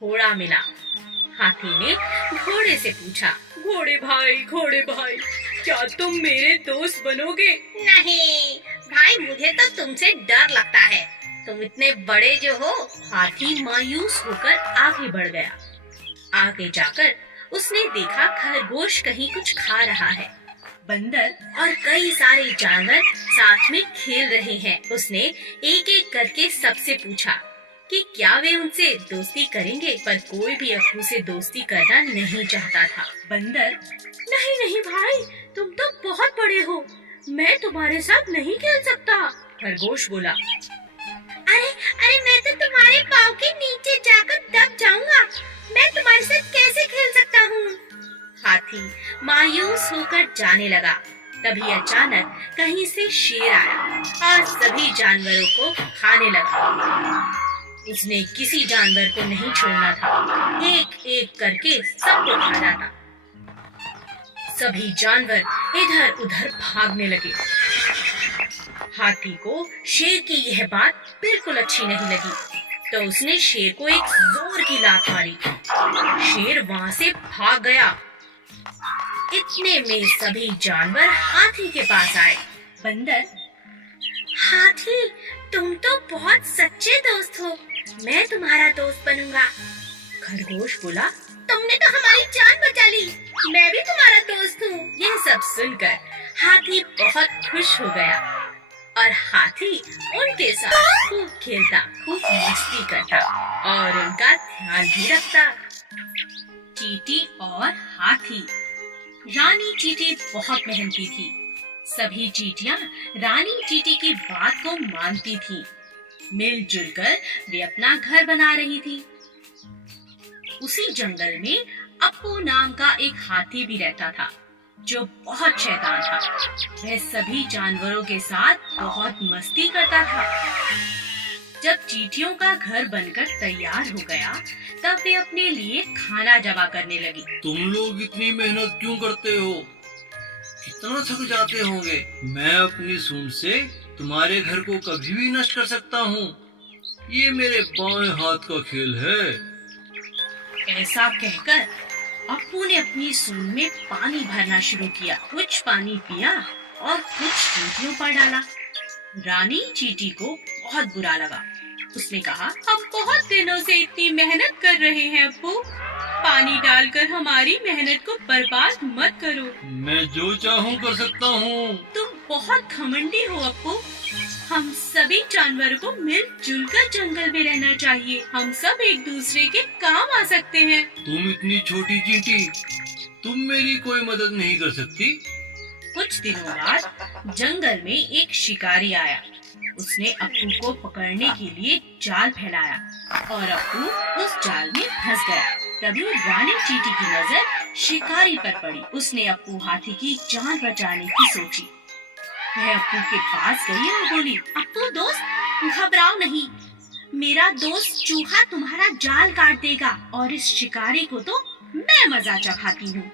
घोड़ा मिला। हाथी ने घोड़े से पूछा, घोड़े भाई, क्या तुम मेरे दोस्त बनोगे? नहीं भाई, मुझे तो तुमसे डर लगता है, तुम इतने बड़े जो हो। हाथी मायूस होकर आगे बढ़ गया। आगे जाकर उसने देखा खरगोश कहीं कुछ खा रहा है। बंदर और कई सारे जानवर साथ में खेल रहे हैं। उसने एक एक करके सबसे पूछा कि क्या वे उनसे दोस्ती करेंगे, पर कोई भी अप्पू से दोस्ती करना नहीं चाहता था। बंदर, नहीं भाई, तुम तो बहुत बड़े हो, मैं तुम्हारे साथ नहीं खेल सकता। खरगोश बोला, अरे मैं तो तुम्हारे पाँव के नीचे जाकर दब जाऊंगा, मैं तुम्हारे साथ कैसे खेल सकता हूँ। हाथी मायूस होकर जाने लगा। तभी अचानक कहीं से शेर आया और सभी जानवरों को खाने लगा। उसने किसी जानवर को नहीं छोड़ना था, एक एक करके सबको खाना था। सभी जानवर इधर उधर भागने लगे। हाथी को शेर की यह बात बिल्कुल अच्छी नहीं लगी, तो उसने शेर को एक जोर की लात मारी। शेर वहां से भाग गया। इतने में सभी जानवर हाथी के पास आए। बंदर, हाथी, तुम तो बहुत सच्चे दोस्त हो, मैं तुम्हारा दोस्त बनूंगा। खरगोश बोला, तुमने तो हमारी जान बचा ली, मैं भी तुम्हारा दोस्त हूँ। यह सब सुनकर हाथी बहुत खुश हो गया और हाथी उनके साथ खूब खेलता, खूब मस्ती करता और उनका ध्यान भी रखता। चींटी और हाथी। रानी चींटी बहुत मेहनती थी। सभी चींटियां रानी चींटी की बात को मानती थीं। मिलजुल कर वे अपना घर बना रही थी। उसी जंगल में अप्पू नाम का एक हाथी भी रहता था, जो बहुत शैतान था। वह सभी जानवरों के साथ बहुत मस्ती करता था। जब चींटियों का घर बनकर तैयार हो गया, तब वे अपने लिए खाना जमा करने लगी। तुम लोग इतनी मेहनत क्यों करते हो? कितना थक जाते होंगे। मैं अपनी सूंड से तुम्हारे घर को कभी भी नष्ट कर सकता हूँ। ये मेरे बाएं हाथ का खेल है। ऐसा कहकर अप्पू ने अपनी सूंड में पानी भरना शुरू किया। कुछ पानी पिया और कुछ चींटियों पर डाला। रानी चींटी को बहुत बुरा लगा। उसने कहा, हम बहुत दिनों से इतनी मेहनत कर रहे हैं अप्पू, पानी डालकर हमारी मेहनत को बर्बाद मत करो। मैं जो चाहूँ कर सकता हूँ। तुम बहुत घमंडी हो अप्पू। हम सभी जानवरों को मिलजुल कर जंगल में रहना चाहिए। हम सब एक दूसरे के काम आ सकते हैं। तुम इतनी छोटी चींटी, तुम मेरी कोई मदद नहीं कर सकती। कुछ दिनों बाद जंगल में एक शिकारी आया। उसने अप्पू को पकड़ने के लिए जाल फैलाया और अप्पू उस जाल में फंस गया। तभी रानी चींटी की नजर शिकारी पर पड़ी। उसने अप्पू हाथी की जान बचाने की सोची। वह अप्पू के पास गई और बोली, अप्पू दोस्त, घबराओ नहीं, मेरा दोस्त चूहा तुम्हारा जाल काट देगा और इस शिकारी को तो मैं मजा चखाती हूँ।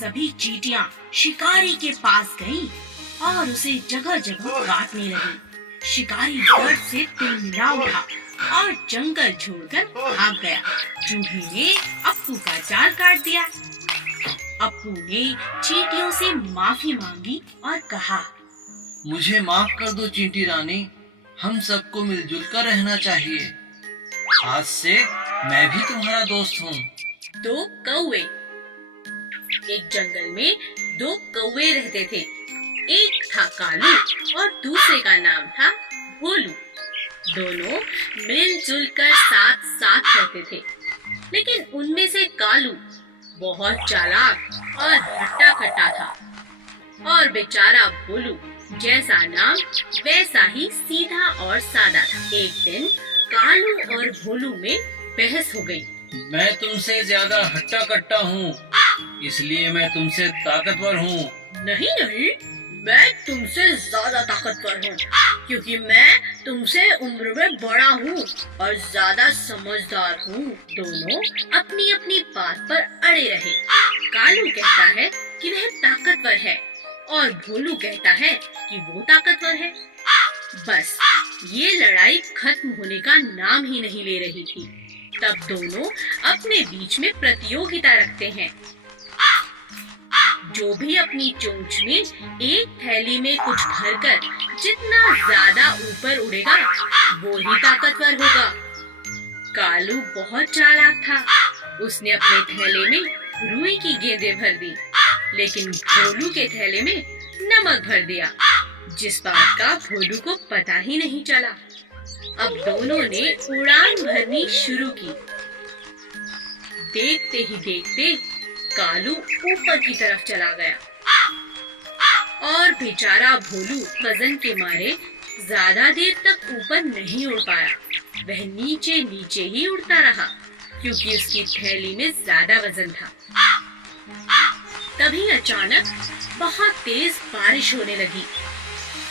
सभी चींटियां शिकारी के पास गईं और उसे जगह जगह काटने लगी। शिकारी दर्द से तिलमिला उठा और जंगल छोड़कर भाग गया। चूहे ने अप्पू का जाल काट दिया। अप्पू ने चींटियों से माफी मांगी और कहा, मुझे माफ कर दो चींटी रानी, हम सबको मिलजुल कर रहना चाहिए। आज से मैं भी तुम्हारा दोस्त हूँ। दो कौवे। एक जंगल में दो कौवे रहते थे। एक था कालू और दूसरे का नाम था भोलू। दोनों मिलजुल कर साथ साथ रहते थे, लेकिन उनमें से कालू बहुत चालाक और हट्टा कट्टा था और बेचारा भोलू जैसा नाम वैसा ही सीधा और सादा था। एक दिन कालू और भोलू में बहस हो गई। मैं तुमसे ज्यादा हट्टा कट्टा हूँ, इसलिए मैं तुमसे ताकतवर हूँ। नहीं, मैं तुमसे ज्यादा ताकतवर हूँ, क्योंकि मैं तुमसे उम्र में बड़ा हूँ और ज्यादा समझदार हूँ। दोनों अपनी अपनी बात पर अड़े रहे। कालू कहता है कि वह ताकतवर है और भोलू कहता है कि वो ताकतवर है। बस ये लड़ाई खत्म होने का नाम ही नहीं ले रही थी। तब दोनों अपने बीच में प्रतियोगिता रखते हैं। जो भी अपनी चोंच में एक थैली में कुछ भरकर जितना ज्यादा ऊपर उड़ेगा वो ही ताकतवर होगा। कालू बहुत चालाक था। उसने अपने थैले में रुई की गेंदें भर दी, लेकिन भोलू के थैले में नमक भर दिया, जिस बात का भोलू को पता ही नहीं चला। अब दोनों ने उड़ान भरनी शुरू की। देखते ही देखते कालू ऊपर की तरफ चला गया और बेचारा भोलू वजन के मारे ज्यादा देर तक ऊपर नहीं उड़ पाया। वह नीचे नीचे ही उड़ता रहा, क्योंकि उसकी थैली में ज्यादा वजन था। तभी अचानक बहुत तेज बारिश होने लगी।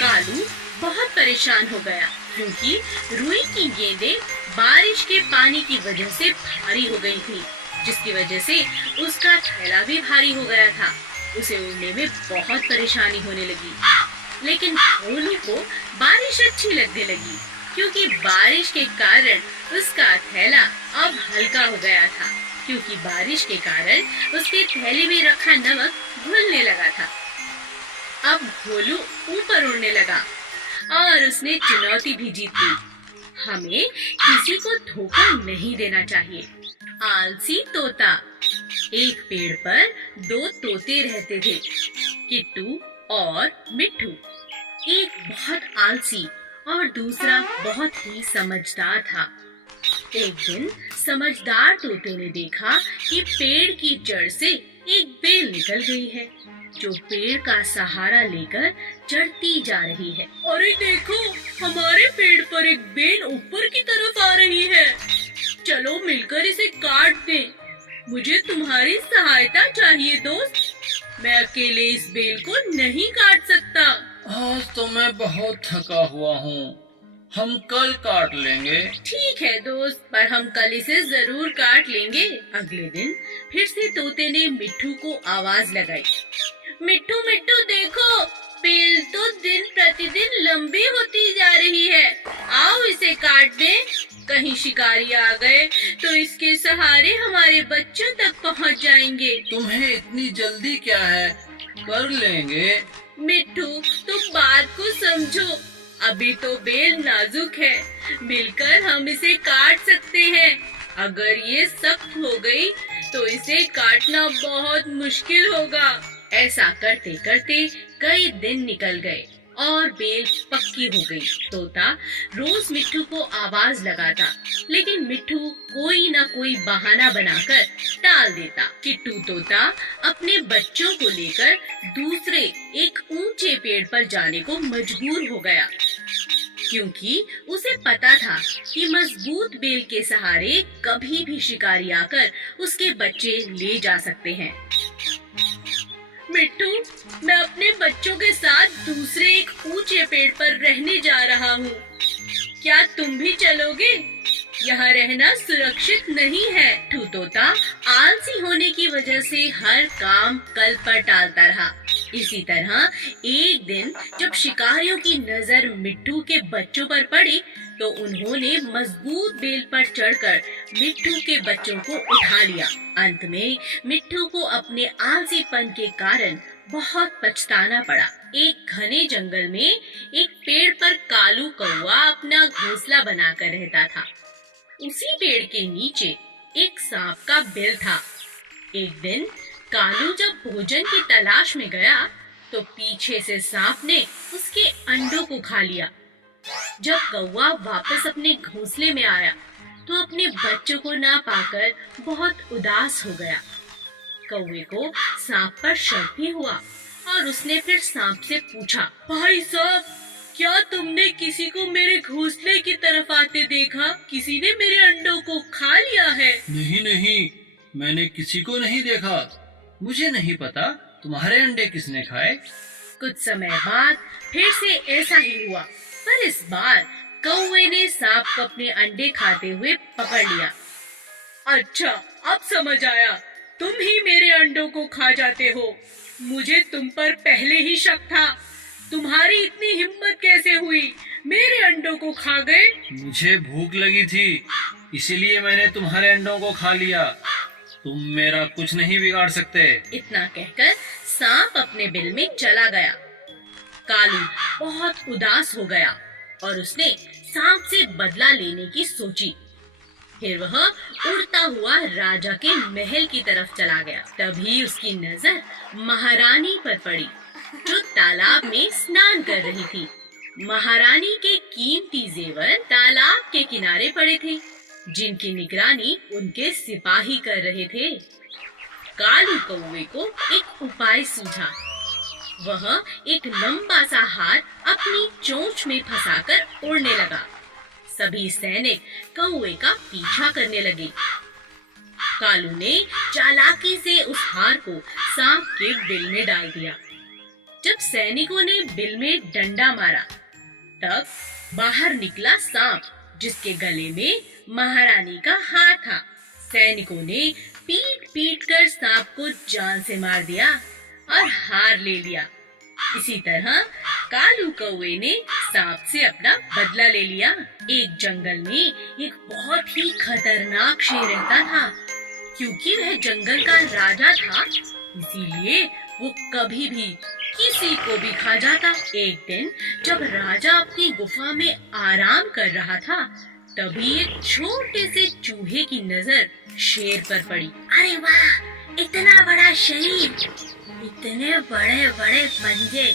कालू बहुत परेशान हो गया, क्योंकि रुई की गेंदें बारिश के पानी की वजह से भारी हो गई थी, जिसकी वजह से उसका थैला भी भारी हो गया था। उसे उड़ने में बहुत परेशानी होने लगी। लेकिन भोलू को बारिश अच्छी लगने लगी, क्योंकि बारिश के कारण उसका थैला अब हल्का हो गया था, क्योंकि बारिश के कारण उसके थैले में रखा नमक घुलने लगा था। अब भोलू ऊपर उड़ने लगा और उसने चुनौती भी जीत ली। हमें किसी को धोखा नहीं देना चाहिए। आलसी तोता। एक पेड़ पर दो तोते रहते थे, किट्टू और मिट्ठू। एक बहुत आलसी और दूसरा बहुत ही समझदार था। एक दिन समझदार तोते ने देखा कि पेड़ की जड़ से एक बेल निकल गई है, जो पेड़ का सहारा लेकर चढ़ती जा रही है। अरे देखो, हमारे पेड़ पर एक बेल ऊपर की तरफ आ रही है। चलो मिलकर इसे काट दें। मुझे तुम्हारी सहायता चाहिए दोस्त। मैं अकेले इस बेल को नहीं काट सकता। आज तो मैं बहुत थका हुआ हूँ, हम कल काट लेंगे। ठीक है दोस्त, पर हम कल इसे जरूर काट लेंगे। अगले दिन फिर से तोते ने मिट्ठू को आवाज लगाई। मिट्ठू मिट्ठू देखो, बेल तो दिन प्रतिदिन लंबी होती जा रही है। आओ इसे काट दें। कहीं शिकारी आ गए तो इसके सहारे हमारे बच्चों तक पहुंच जाएंगे। तुम्हें इतनी जल्दी क्या है, कर लेंगे। मिट्ठू तुम बात को समझो, अभी तो बेल नाजुक है, मिलकर हम इसे काट सकते हैं। अगर ये सख्त हो गई तो इसे काटना बहुत मुश्किल होगा। ऐसा करते करते कई दिन निकल गए और बेल पक्की हो गई। तोता रोज मिट्ठू को आवाज लगाता, लेकिन मिट्ठू कोई न कोई बहाना बनाकर टाल देता। किट्टू तोता अपने बच्चों को लेकर दूसरे एक ऊंचे पेड़ पर जाने को मजबूर हो गया, क्योंकि उसे पता था कि मजबूत बेल के सहारे कभी भी शिकारी आकर उसके बच्चे ले जा सकते हैं। मिट्टू, मैं अपने बच्चों के साथ दूसरे एक ऊंचे पेड़ पर रहने जा रहा हूँ। क्या तुम भी चलोगे? यहाँ रहना सुरक्षित नहीं है। मिट्ठू तोता आलसी होने की वजह से हर काम कल पर टालता रहा। इसी तरह एक दिन जब शिकारियों की नजर मिट्ठू के बच्चों पर पड़ी, तो उन्होंने मजबूत बेल पर चढ़कर मिट्ठू के बच्चों को उठा लिया। अंत में मिट्ठू को अपने आलसीपन के कारण बहुत पछताना पड़ा। एक घने जंगल में एक पेड़ पर कालू कौवा अपना घोंसला बनाकर रहता था। उसी पेड़ के नीचे एक सांप का बिल था। एक दिन कालू जब भोजन की तलाश में गया, तो पीछे से सांप ने उसके अंडों को खा लिया। जब कौवा वापस अपने घोंसले में आया, तो अपने बच्चों को ना पाकर बहुत उदास हो गया। कौवे को सांप पर शक भी हुआ और उसने फिर सांप से पूछा, भाई साहब, क्या तुमने किसी को मेरे घोंसले की तरफ आते देखा? किसी ने मेरे अंडों को खा लिया है? नहीं नहीं, मैंने किसी को नहीं देखा। मुझे नहीं पता तुम्हारे अंडे किसने खाए। कुछ समय बाद फिर से ऐसा ही हुआ, पर इस बार कौवे ने सांप को अपने अंडे खाते हुए पकड़ लिया। अच्छा, अब समझ आया, तुम ही मेरे अंडों को खा जाते हो। मुझे तुम पर पहले ही शक था। तुम्हारी इतनी हिम्मत कैसे हुई? मेरे अंडों को खा गए। मुझे भूख लगी थी, इसीलिए मैंने तुम्हारे अंडों को खा लिया। तुम मेरा कुछ नहीं बिगाड़ सकते। इतना कहकर सांप अपने बिल में चला गया। कालू बहुत उदास हो गया और उसने सांप से बदला लेने की सोची। फिर वह उड़ता हुआ राजा के महल की तरफ चला गया। तभी उसकी नजर महारानी पर पड़ी, जो तालाब में स्नान कर रही थी। महारानी के कीमती जेवर तालाब के किनारे पड़े थे, जिनकी निगरानी उनके सिपाही कर रहे थे। कालू कौवे को एक उपाय सूझा। वह एक लंबा सा हार अपनी चोंच में फंसाकर उड़ने लगा। सभी सैनिक कौवे का पीछा करने लगे। कालू ने चालाकी से उस हार को सांप के बिल में डाल दिया। जब सैनिकों ने बिल में डंडा मारा, तब बाहर निकला सांप, जिसके गले में महारानी का हार था। सैनिकों ने पीट पीट कर सांप को जान से मार दिया और हार ले लिया। इसी तरह कालू कौवे ने सांप से अपना बदला ले लिया। एक जंगल में एक बहुत ही खतरनाक शेर रहता था। क्योंकि वह जंगल का राजा था, इसीलिए वो कभी भी किसी को भी खा जाता। एक दिन जब राजा अपनी गुफा में आराम कर रहा था, तभी एक छोटे से चूहे की नजर शेर पर पड़ी। अरे वाह, इतना बड़ा शरीर, इतने बड़े बड़े पंजे,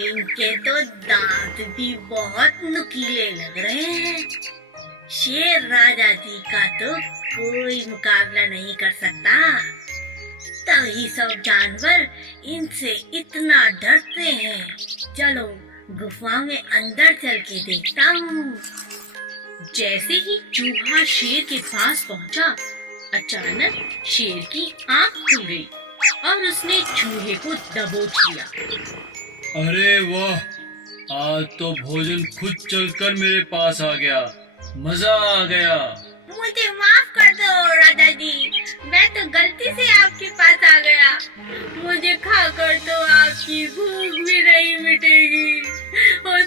इनके तो दांत भी बहुत नुकीले लग रहे हैं। शेर राजा जी का तो कोई मुकाबला नहीं कर सकता। तभी सब जानवर इनसे इतना डरते हैं। चलो गुफा में अंदर चल के देखता हूँ। जैसे ही चूहा शेर के पास पहुंचा, अचानक शेर की आंख खुल गई और उसने चूहे को दबोच लिया। अरे वाह, आज तो भोजन खुद चलकर मेरे पास आ गया। मजा आ गया। मुझे माफ कर दो राजा जी, मैं तो गलती से आपके पास आ गया। मुझे खाकर तो आपकी भूख भी नहीं मिटेगी। हो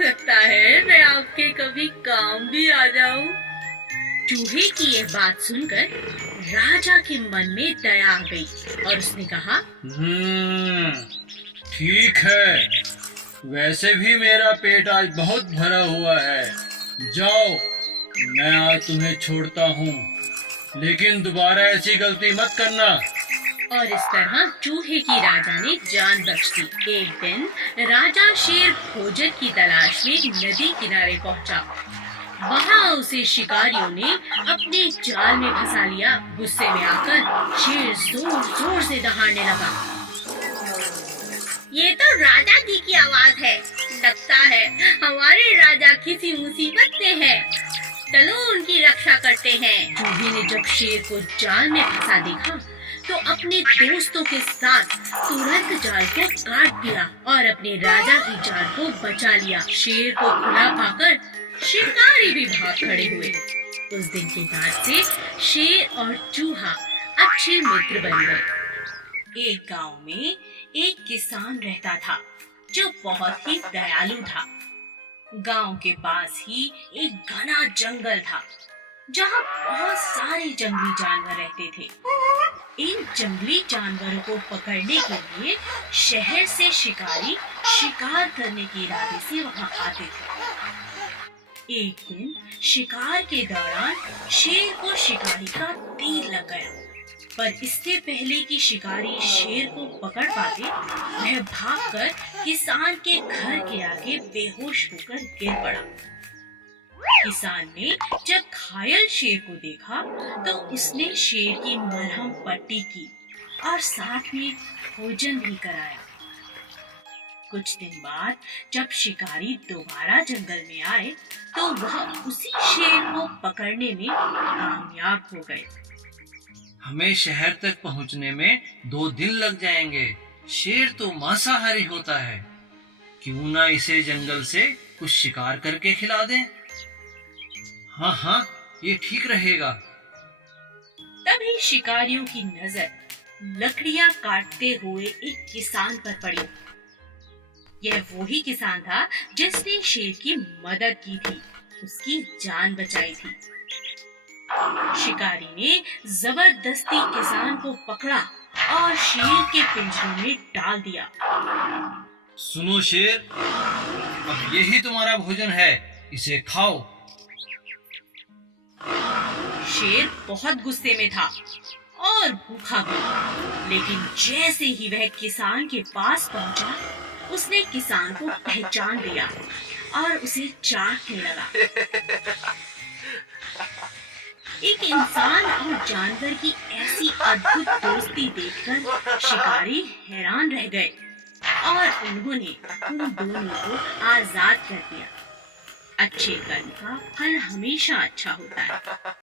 सकता है मैं आपके कभी काम भी आ जाऊं। चूहे की यह बात सुनकर राजा के मन में दया आ गई और उसने कहा, ठीक है, वैसे भी मेरा पेट आज बहुत भरा हुआ है। जाओ, मैं आज तुम्हें छोड़ता हूँ, लेकिन दोबारा ऐसी गलती मत करना। और इस तरह चूहे की राजा ने जान बख्श दी। एक दिन राजा शेर भोजन की तलाश में नदी किनारे पहुंचा। वहाँ उसे शिकारियों ने अपने जाल में फंसा लिया। गुस्से में आकर शेर जोर जोर से दहाड़ने लगा। ये तो राजा जी की आवाज है। लगता है हमारे राजा किसी मुसीबत में है। चलो उनकी रक्षा करते हैं। चूहे ने जब शेर को जाल में फंसा देखा, तो अपने दोस्तों के साथ तुरंत जाल को काट दिया और अपने राजा की जान को बचा लिया। शेर को खुला पाकर शिकारी भी भाग खड़े हुए। उस दिन के बाद से शेर और चूहा अच्छे मित्र बन गए। एक गांव में एक किसान रहता था, जो बहुत ही दयालु था। गांव के पास ही एक घना जंगल था, जहां बहुत सारे जंगली जानवर रहते थे। इन जंगली जानवरों को पकड़ने के लिए शहर से शिकारी शिकार करने के इरादे से वहां आते थे। एक दिन शिकार के दौरान शेर को शिकारी का तीर लग गया, पर इससे पहले कि शिकारी शेर को पकड़ पाते, वह भागकर किसान के घर के आगे बेहोश होकर गिर पड़ा। किसान ने जब घायल शेर को देखा, तो उसने शेर की मरहम पट्टी की और साथ में भोजन भी कराया। कुछ दिन बाद जब शिकारी दोबारा जंगल में आए, तो वह उसी शेर को पकड़ने में कामयाब हो गए। हमें शहर तक पहुंचने में 2 दिन लग जाएंगे। शेर तो मांसाहारी होता है, क्यों ना इसे जंगल से कुछ शिकार करके खिला दें। हाँ, ये ठीक रहेगा। तभी शिकारियों की नजर लकड़ियां काटते हुए एक किसान पर पड़ी। यह वही किसान था जिसने शेर की मदद की थी। उसकी जान बचाई थी। शिकारी ने जबरदस्ती किसान को पकड़ा और शेर के पिंजरे में डाल दिया। सुनो शेर, अब यही तुम्हारा भोजन है, इसे खाओ। शेर बहुत गुस्से में था और भूखा भी, लेकिन जैसे ही वह किसान के पास पहुंचा, उसने किसान को पहचान लिया और उसे चाटने लगा। एक इंसान और जानवर की ऐसी अद्भुत दोस्ती देखकर शिकारी हैरान रह गए और उन्होंने उन दोनों को आजाद कर दिया। अच्छे कर्म का फल हमेशा अच्छा होता है।